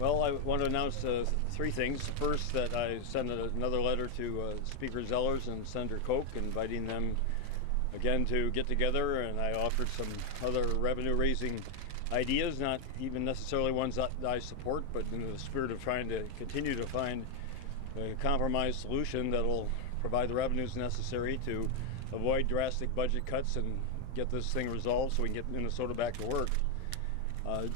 Well, I want to announce three things. First, that I sent another letter to Speaker Zellers and Senator Koch, inviting them again to get together, and I offered some other revenue-raising ideas, not even necessarily ones that I support, but in the spirit of trying to continue to find a compromise solution that'll provide the revenues necessary to avoid drastic budget cuts and get this thing resolved so we can get Minnesota back to work.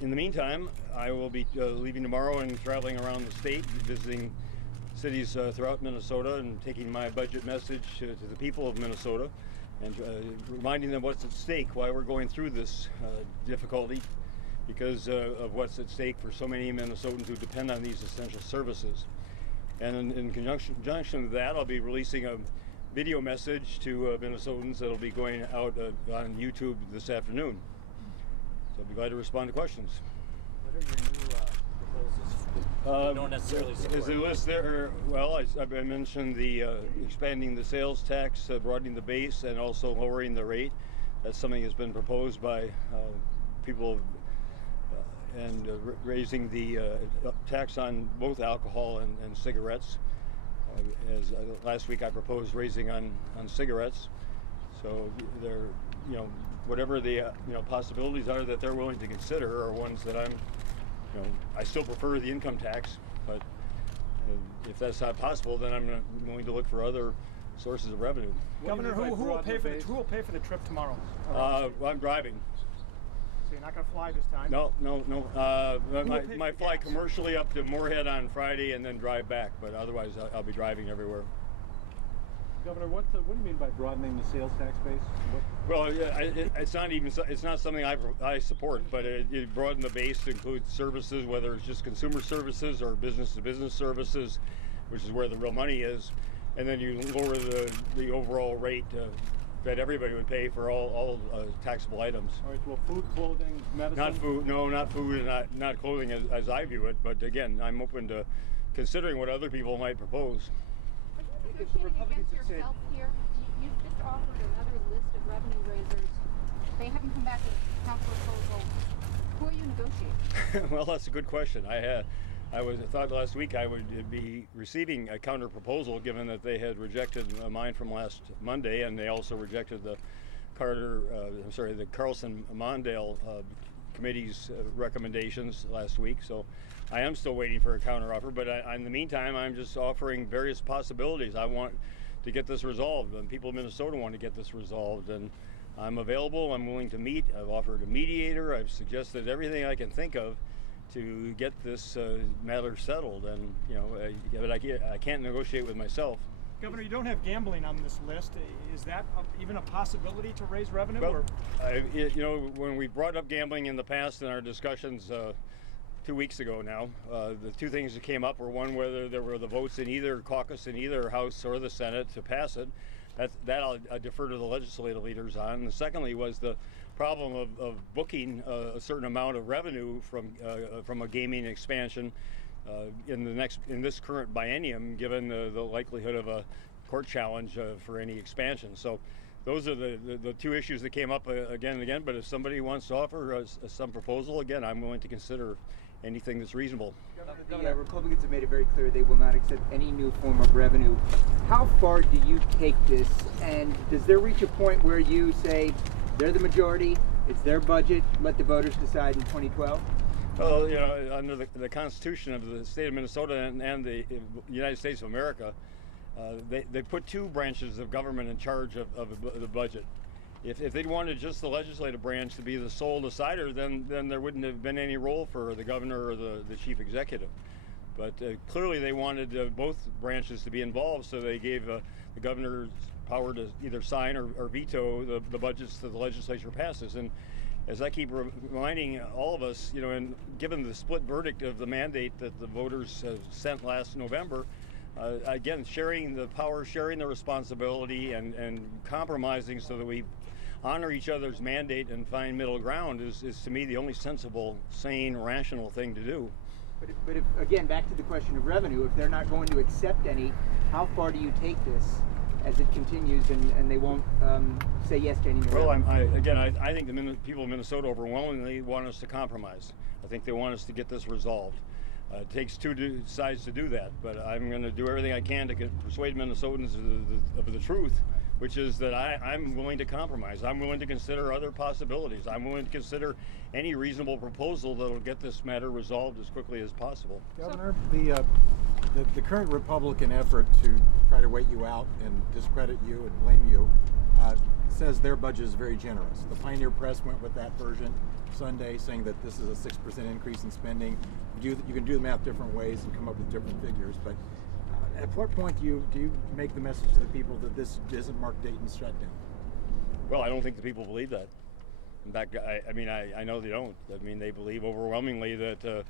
In the meantime, I will be leaving tomorrow and traveling around the state, visiting cities throughout Minnesota and taking my budget message to the people of Minnesota and reminding them what's at stake, why we're going through this difficulty, because of what's at stake for so many Minnesotans who depend on these essential services. And in conjunction with that, I'll be releasing a video message to Minnesotans that'll be going out on YouTube this afternoon. So I'll be glad to respond to questions. What are your new proposals? You don't necessarily support. Is the list there? Well, I mentioned the expanding the sales tax, broadening the base, and also lowering the rate. That's something that's been proposed by people, and raising the tax on both alcohol and cigarettes. As last week I proposed raising on cigarettes. So they're, whatever the possibilities are that they're willing to consider are ones that I still prefer the income tax, but if that's not possible, then I'm willing to look for other sources of revenue. Governor, who will pay for the trip tomorrow? I'm driving. So you're not going to fly this time? No. My fly commercially up to Moorhead on Friday and then drive back, but otherwise I'll be driving everywhere. Governor, what do you mean by broadening the sales tax base? Well, it's not something I support, but it broaden the base to include services, whether it's just consumer services or business-to-business services, which is where the real money is, and then you lower the overall rate that everybody would pay for all taxable items. All right, well, food, clothing, medicine? Not food, no, not food and not clothing as I view it, but again, I'm open to considering what other people might propose. Are you negotiating against yourself here? You just offered another list of revenue raisers. They haven't come back with a counter proposal. Who are you negotiating? Well, that's a good question. I thought last week I would be receiving a counter proposal, given that they had rejected mine from last Monday, and they also rejected the Carlson-Mondale committee's recommendations last week. So I am still waiting for a counter offer, but in the meantime, I'm just offering various possibilities. I want to get this resolved, and people in Minnesota want to get this resolved, and I'm available. I'm willing to meet. I've offered a mediator. I've suggested everything I can think of to get this matter settled, and but I can't negotiate with myself. Governor, you don't have gambling on this list. Is that even a possibility to raise revenue? Well, when we brought up gambling in the past in our discussions 2 weeks ago now, the two things that came up were, one, whether there were the votes in either caucus in either House or the Senate to pass it. That I'll defer to the legislative leaders on. And secondly was the problem of booking a certain amount of revenue from a gaming expansion in this current biennium, given the likelihood of a court challenge for any expansion. So those are the two issues that came up again and again. But if somebody wants to offer some proposal, again, I'm willing to consider anything that's reasonable. The Republicans have made it very clear they will not accept any new form of revenue. How far do you take this, and does there reach a point where you say they're the majority, it's their budget, let the voters decide in 2012? Well, under the Constitution of the state of Minnesota and the United States of America, they put two branches of government in charge of the budget. If they'd wanted just the legislative branch to be the sole decider, then there wouldn't have been any role for the governor or the chief executive. But clearly they wanted both branches to be involved, so they gave the governor power to either sign or veto the budgets that the legislature passes. And as I keep reminding all of us, and given the split verdict of the mandate that the voters sent last November, again, sharing the power, sharing the responsibility, and compromising so that we honor each other's mandate and find middle ground is to me the only sensible, sane, rational thing to do. But if, again, back to the question of revenue, if they're not going to accept any, how far do you take this as it continues and they won't say yes to any new revenue? Well, I think the people of Minnesota overwhelmingly want us to compromise. I think they want us to get this resolved. It takes two sides to do that, but I'm going to do everything I can to persuade Minnesotans of the truth, which is that I'm willing to compromise. I'm willing to consider other possibilities. I'm willing to consider any reasonable proposal that will get this matter resolved as quickly as possible. Governor, the current Republican effort to try to wait you out and discredit you and blame you says their budget is very generous. The Pioneer Press went with that version Sunday, saying that this is a 6% increase in spending. You can do the math different ways and come up with different figures, but at what point do you make the message to the people that this isn't Mark Dayton's shutdown? Well, I don't think the people believe that. In fact, I know they don't. I mean, they believe overwhelmingly that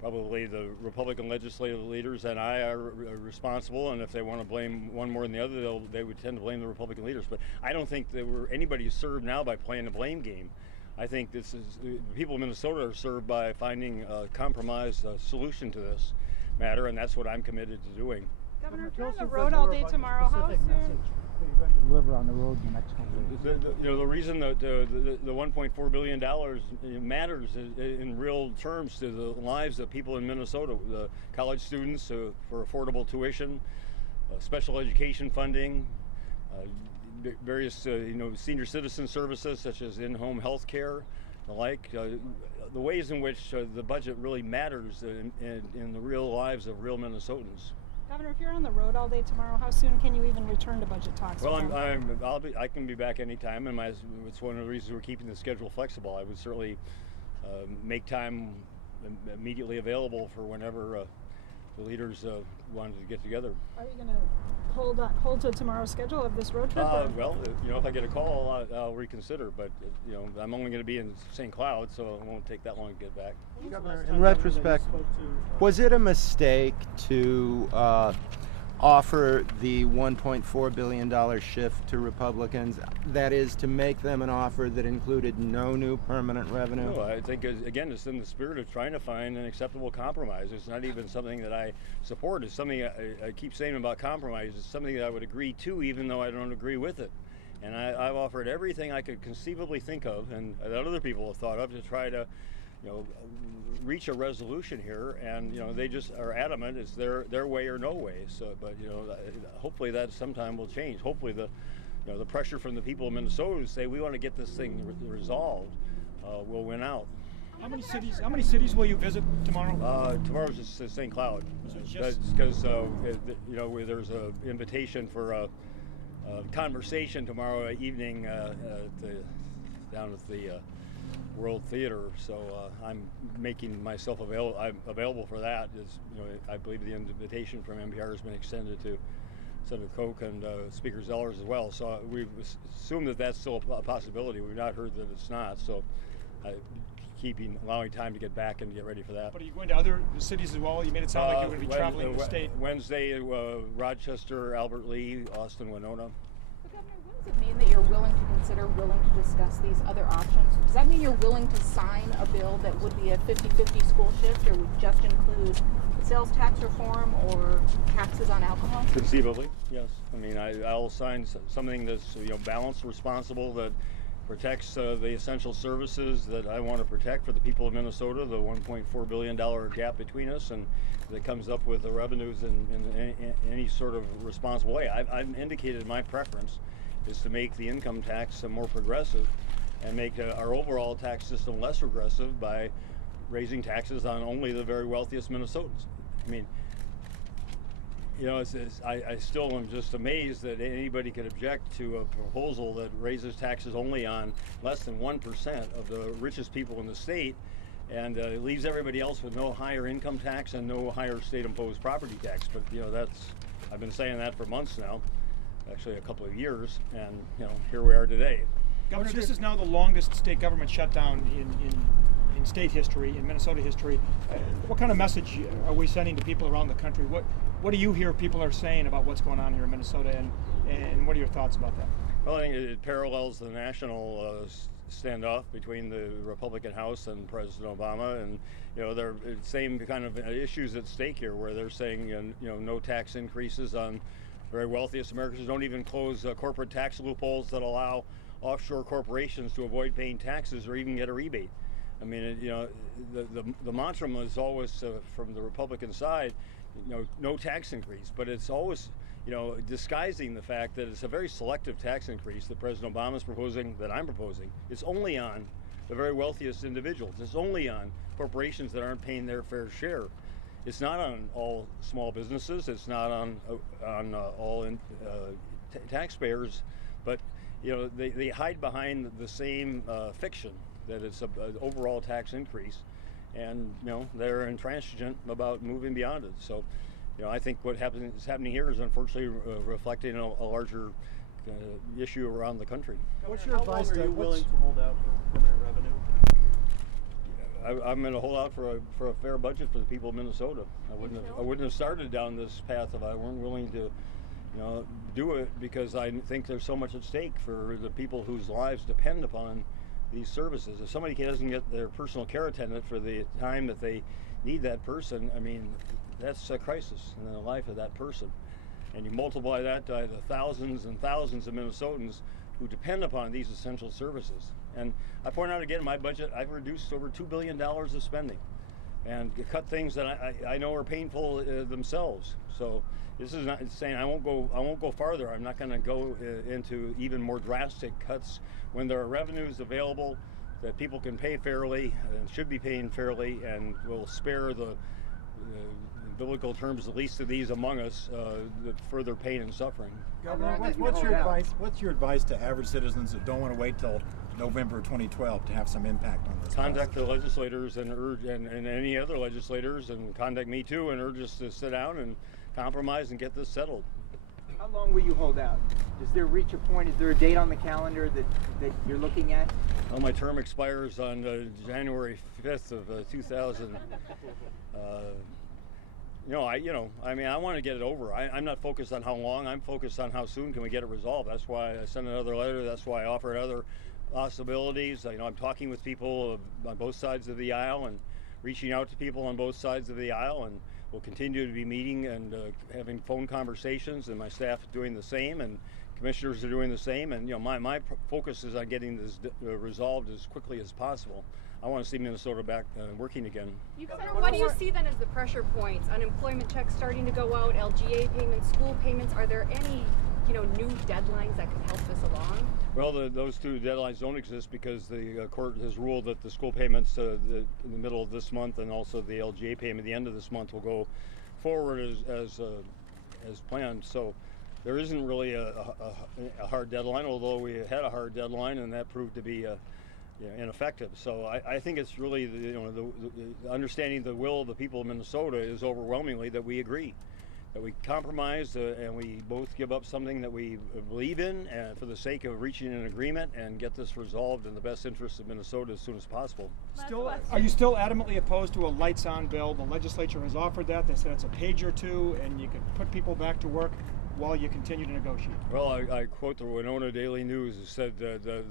probably the Republican legislative leaders and I are responsible, and if they want to blame one more than the other, they would tend to blame the Republican leaders. But I don't think that anybody is served now by playing a blame game. I think the people of Minnesota are served by finding a compromise solution to this matter, and that's what I'm committed to doing. Governor, if you're on the road all day tomorrow, how soon? That you're going to deliver on the road in the next couple of days. The reason that the $1.4 billion matters in real terms to the lives of people in Minnesota, the college students for affordable tuition, special education funding, various senior citizen services such as in-home health care, the like, the ways in which the budget really matters in the real lives of real Minnesotans. Governor, if you're on the road all day tomorrow, how soon can you even return to budget talks? Well, I can be back anytime, and it's one of the reasons we're keeping the schedule flexible. I would certainly make time immediately available for whenever the leaders wanted to get together. Are you going to hold to tomorrow's schedule of this road trip? Well, if I get a call, I'll reconsider. But I'm only going to be in St. Cloud, so it won't take that long to get back. Governor, in retrospect, was it a mistake to offer the $1.4 billion shift to Republicans? That is, to make them an offer that included no new permanent revenue? No, I think, again, it's in the spirit of trying to find an acceptable compromise. It's not even something that I support. It's something I keep saying about compromise. It's something that I would agree to, even though I don't agree with it. And I've offered everything I could conceivably think of and that other people have thought of to try to reach a resolution here, and they just are adamant it's their way or no way. So, but hopefully that sometime will change. Hopefully the pressure from the people of Minnesota who say we want to get this thing resolved will win out. How many cities will you visit tomorrow? Tomorrow's just St. Cloud, because there's an invitation for a conversation tomorrow evening down at the World Theater, so I'm making myself available for that. I believe the invitation from NPR has been extended to Senator Koch and Speaker Zellers as well. So we assume that that's still a possibility. We've not heard that it's not. So allowing time to get back and get ready for that. But are you going to other cities as well? You made it sound like you're going to be traveling the state. Wednesday, Rochester, Albert Lee, Austin, Winona. Does it mean that you're willing to discuss these other options? Does that mean you're willing to sign a bill that would be a 50-50 school shift, or would just include sales tax reform or taxes on alcohol? Conceivably, yes. I mean, I'll sign something that's balanced, responsible, that protects the essential services that I want to protect for the people of Minnesota, the $1.4 billion gap between us, and that comes up with the revenues in any sort of responsible way. I've indicated my preference is to make the income tax more progressive and make our overall tax system less regressive by raising taxes on only the very wealthiest Minnesotans. I mean, I still am just amazed that anybody could object to a proposal that raises taxes only on less than 1% of the richest people in the state, and it leaves everybody else with no higher income tax and no higher state-imposed property tax. But I've been saying that for months now. Actually a couple of years, and here we are today. Governor, this is now the longest state government shutdown in state history, in Minnesota history. What kind of message are we sending to people around the country? What do you hear people are saying about what's going on here in Minnesota, and what are your thoughts about that? Well, I think it parallels the national standoff between the Republican House and President Obama, and they're the same kind of issues at stake here, where they're saying no tax increases on very wealthiest Americans. Don't even close corporate tax loopholes that allow offshore corporations to avoid paying taxes or even get a rebate. I mean, the mantra is always from the Republican side, no tax increase, but it's always, disguising the fact that it's a very selective tax increase that President Obama is proposing, that I'm proposing. It's only on the very wealthiest individuals. It's only on corporations that aren't paying their fair share. It's not on all small businesses. It's not on all taxpayers, but they hide behind the same fiction that it's an overall tax increase, and they're intransigent about moving beyond it. So, I think what is happening here is unfortunately reflecting a larger issue around the country. What's your advice? How long are you willing to hold out for permanent revenue? I'm going to hold out for a fair budget for the people of Minnesota. I wouldn't have started down this path if I weren't willing to, do it, because I think there's so much at stake for the people whose lives depend upon these services. If somebody doesn't get their personal care attendant for the time that they need that person, I mean, that's a crisis in the life of that person. And you multiply that by the thousands and thousands of Minnesotans who depend upon these essential services. And I point out again, my budget, I've reduced over $2 billion of spending and cut things that I know are painful themselves. So this is not saying I won't go farther. I'm not going to go into even more drastic cuts when there are revenues available that people can pay fairly and should be paying fairly, and will spare the in biblical terms, the least of these among us, the further pain and suffering. Governor, what's your advice? What's your advice to average citizens that don't want to wait till November 2012 to have some impact on this? Contact the legislators and urge, and any other legislators, and contact me too, and urge us to sit down and compromise and get this settled. How long will you hold out? Does there reach a point? Is there a date on the calendar that you're looking at? Well, my term expires on January 5th of 2000. I want to get it over. I'm not focused on how long. I'm focused on how soon can we get it resolved. That's why I sent another letter. That's why I offered other possibilities. I'm talking with people on both sides of the aisle and reaching out to people on both sides of the aisle, and we'll continue to be meeting and having phone conversations, and my staff is doing the same, and commissioners are doing the same. And my focus is on getting this resolved as quickly as possible. I want to see Minnesota back working again. What do you see then as the pressure points? Unemployment checks starting to go out, LGA payments, school payments. Are there any new deadlines that could help this along? Well, those two deadlines don't exist because the court has ruled that the school payments in the middle of this month, and also the LGA payment at the end of this month, will go forward as planned. So there isn't really a hard deadline, although we had a hard deadline and that proved to be ineffective. So I think it's really the understanding the will of the people of Minnesota is overwhelmingly that we agree, that we compromise, and we both give up something that we believe in for the sake of reaching an agreement and get this resolved in the best interest of Minnesota as soon as possible. Are you still adamantly opposed to a lights-on bill? The legislature has offered that. They said it's a page or two, and you could put people back to work while you continue to negotiate. Well, I quote the Winona Daily News. It said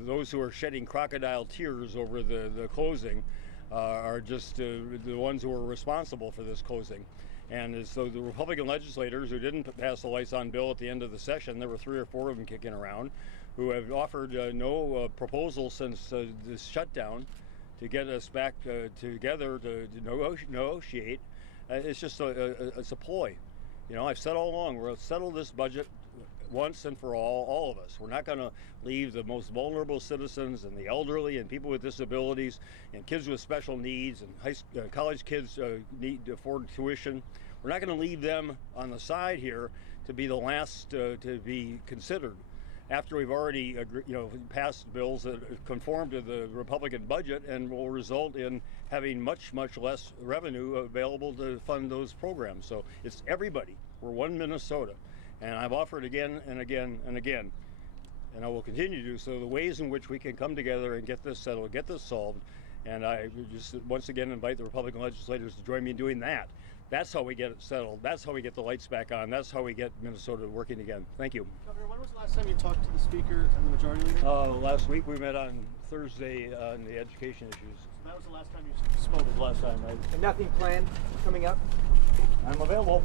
those who are shedding crocodile tears over the closing are just the ones who are responsible for this closing. And so the Republican legislators who didn't pass the lights-on bill at the end of the session, there were 3 or 4 of them kicking around, who have offered no proposal since this shutdown to get us back together to negotiate. It's just it's a ploy. I've said all along, we're going to settle this budget once and for all of us. We're not going to leave the most vulnerable citizens and the elderly and people with disabilities and kids with special needs and college kids need to afford tuition. We're not going to leave them on the side here to be the last to be considered after we've already passed bills that conform to the Republican budget and will result in having much less revenue available to fund those programs. So it's everybody. We're one Minnesota. And I've offered again and again and again, and I will continue to do so, the ways in which we can come together and get this settled, get this solved. And I just once again invite the Republican legislators to join me in doing that. That's how we get it settled. That's how we get the lights back on. That's how we get Minnesota working again. Thank you. Governor, when was the last time you talked to the Speaker and the Majority Leader? Last week we met on Thursday on the education issues. So that was the last time you spoke? Last time, right? And nothing planned coming up? I'm available.